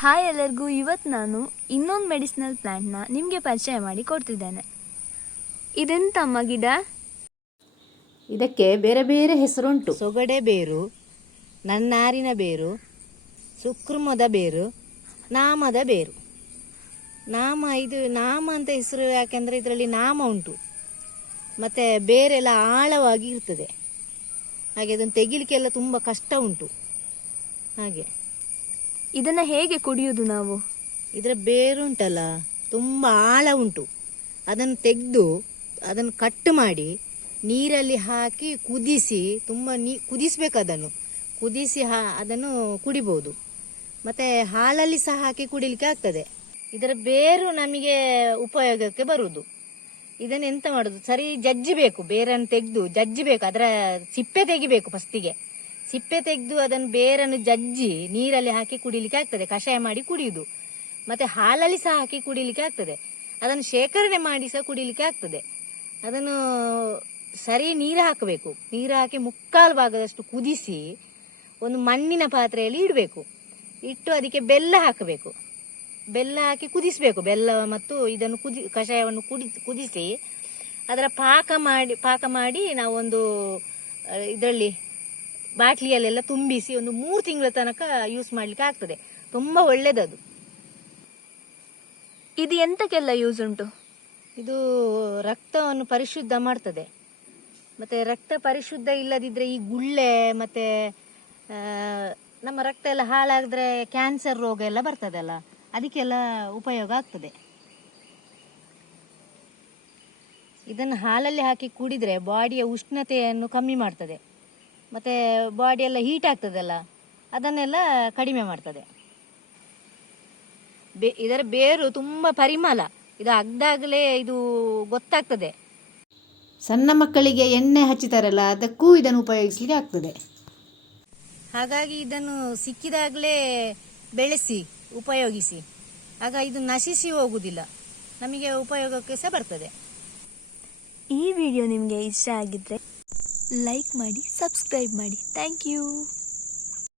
Hi ಎಲ್ಲರಿಗೂ, ಇವತ್ತು ನಾನು ಇನ್ನೊಂದು ಮೆಡಿಸಿನಲ್ ಪ್ಲ್ಯಾಂಟ್ನ ನಿಮಗೆ ಪರಿಚಯ ಮಾಡಿ ಕೊಡ್ತಿದ್ದೇನೆ. ಇದೆಂತಮ್ಮ ಗಿಡ? ಇದಕ್ಕೆ ಬೇರೆ ಬೇರೆ ಹೆಸರುಂಟು. ಸೊಗಡೆ ಬೇರು, ನನ್ನಾರಿನ ಬೇರು, ಸುಕೃಮದ ಬೇರು, ನಾಮದ ಬೇರು. ಇದು ನಾಮ ಅಂತ ಹೆಸರು ಯಾಕೆಂದರೆ ಇದರಲ್ಲಿ ನಾಮ ಉಂಟು, ಮತ್ತು ಬೇರೆಲ್ಲ ಆಳವಾಗಿ ಇರ್ತದೆ. ಹಾಗೆ ಅದನ್ನು ತೆಗಿಲಿಕ್ಕೆಲ್ಲ ತುಂಬ ಕಷ್ಟ ಉಂಟು. ಹಾಗೆ ಇದನ್ನು ಹೇಗೆ ಕುಡಿಯೋದು ನಾವು? ಇದರ ಬೇರುಂಟಲ್ಲ ತುಂಬ ಆಳ ಉಂಟು. ಅದನ್ನು ತೆಗೆದು ಅದನ್ನು ಕಟ್ ಮಾಡಿ ನೀರಲ್ಲಿ ಹಾಕಿ ಕುದಿಸಿ, ತುಂಬ ಕುದಿಸ್ಬೇಕು. ಅದನ್ನು ಕುದಿಸಿ ಅದನ್ನು ಕುಡಿಬೋದು. ಮತ್ತು ಹಾಲಲ್ಲಿ ಸಹ ಹಾಕಿ ಕುಡಿಲಿಕ್ಕೆ ಆಗ್ತದೆ. ಇದರ ಬೇರು ನಮಗೆ ಉಪಯೋಗಕ್ಕೆ ಬರುವುದು. ಇದನ್ನು ಎಂತ ಮಾಡೋದು, ಸರಿ ಜಜ್ಜಿಬೇಕು. ಬೇರನ್ನು ತೆಗೆದು ಜಜ್ಜಿಬೇಕು. ಅದರ ಸಿಪ್ಪೆ ತೆಗಿಬೇಕು. ಫಸ್ಟಿಗೆ ಸಿಪ್ಪೆ ತೆಗೆದು ಅದನ್ನು ಬೇರನ್ನು ಜಜ್ಜಿ ನೀರಲ್ಲಿ ಹಾಕಿ ಕುಡಿಲಿಕ್ಕೆ ಆಗ್ತದೆ. ಕಷಾಯ ಮಾಡಿ ಕುಡಿಯುವುದು. ಮತ್ತು ಹಾಲಲ್ಲಿ ಸಹ ಹಾಕಿ ಕುಡಿಲಿಕ್ಕೆ ಆಗ್ತದೆ. ಅದನ್ನು ಶೇಖರಣೆ ಮಾಡಿ ಸಹ ಕುಡಿಲಿಕ್ಕೆ ಆಗ್ತದೆ. ಅದನ್ನು ಸರಿ ನೀರು ಹಾಕಬೇಕು. ನೀರು ಹಾಕಿ ಮುಕ್ಕಾಲು ಭಾಗದಷ್ಟು ಕುದಿಸಿ ಒಂದು ಮಣ್ಣಿನ ಪಾತ್ರೆಯಲ್ಲಿ ಇಡಬೇಕು. ಇಟ್ಟು ಅದಕ್ಕೆ ಬೆಲ್ಲ ಹಾಕಬೇಕು. ಬೆಲ್ಲ ಹಾಕಿ ಕುದಿಸಬೇಕು. ಬೆಲ್ಲ ಮತ್ತು ಇದನ್ನು ಕಷಾಯವನ್ನು ಕುದಿಸಿ ಅದರ ಪಾಕ ಮಾಡಿ ನಾವೊಂದು ಇದರಲ್ಲಿ ಬಾಟ್ಲಿಯಲ್ಲೆಲ್ಲ ತುಂಬಿಸಿ ಒಂದು 3 ತಿಂಗಳ ತನಕ ಯೂಸ್ ಮಾಡಲಿಕ್ಕೆ ಆಗ್ತದೆ. ತುಂಬ ಒಳ್ಳೆಯದದು. ಇದು ಎಂತಕ್ಕೆಲ್ಲ ಯೂಸ್ ಉಂಟು? ಇದು ರಕ್ತವನ್ನು ಪರಿಶುದ್ಧ ಮಾಡ್ತದೆ. ಮತ್ತು ರಕ್ತ ಪರಿಶುದ್ಧ ಇಲ್ಲದಿದ್ದರೆ ಈ ಗುಳ್ಳೆ ಮತ್ತು ನಮ್ಮ ರಕ್ತ ಎಲ್ಲ ಹಾಳಾದರೆ ಕ್ಯಾನ್ಸರ್ ರೋಗ ಎಲ್ಲ ಬರ್ತದಲ್ಲ, ಅದಕ್ಕೆಲ್ಲ ಉಪಯೋಗ ಆಗ್ತದೆ. ಇದನ್ನು ಹಾಲಲ್ಲಿ ಹಾಕಿ ಕುಡಿದರೆ ಬಾಡಿಯ ಉಷ್ಣತೆಯನ್ನು ಕಮ್ಮಿ ಮಾಡ್ತದೆ. ಮತ್ತು ಬಾಡಿಯೆಲ್ಲ ಹೀಟ್ ಆಗ್ತದಲ್ಲ, ಅದನ್ನೆಲ್ಲ ಕಡಿಮೆ ಮಾಡ್ತದೆ. ಇದರ ಬೇರು ತುಂಬ ಪರಿಮಳ. ಇದು ಅಗ್ದಾಗಲೇ ಇದು ಗೊತ್ತಾಗ್ತದೆ. ಸಣ್ಣ ಮಕ್ಕಳಿಗೆ ಎಣ್ಣೆ ಹಚ್ಚಿತಾರಲ್ಲ, ಅದಕ್ಕೂ ಇದನ್ನು ಉಪಯೋಗಿಸಲಿಕ್ಕೆ ಆಗ್ತದೆ. ಹಾಗಾಗಿ ಇದನ್ನು ಸಿಕ್ಕಿದಾಗಲೇ ಬೆಳೆಸಿ ಉಪಯೋಗಿಸಿ. ಆಗ ಇದು ನಶಿಸಿ ಹೋಗುವುದಿಲ್ಲ, ನಮಗೆ ಉಪಯೋಗಕ್ಕೆ ಸಹ ಬರ್ತದೆ. ಈ ವಿಡಿಯೋ ನಿಮಗೆ ಇಷ್ಟ ಆಗಿದ್ರೆ ಲೈಕ್ ಮಾಡಿ, ಸಬ್ಸ್ಕ್ರೈಬ್ ಮಾಡಿ. Thank you.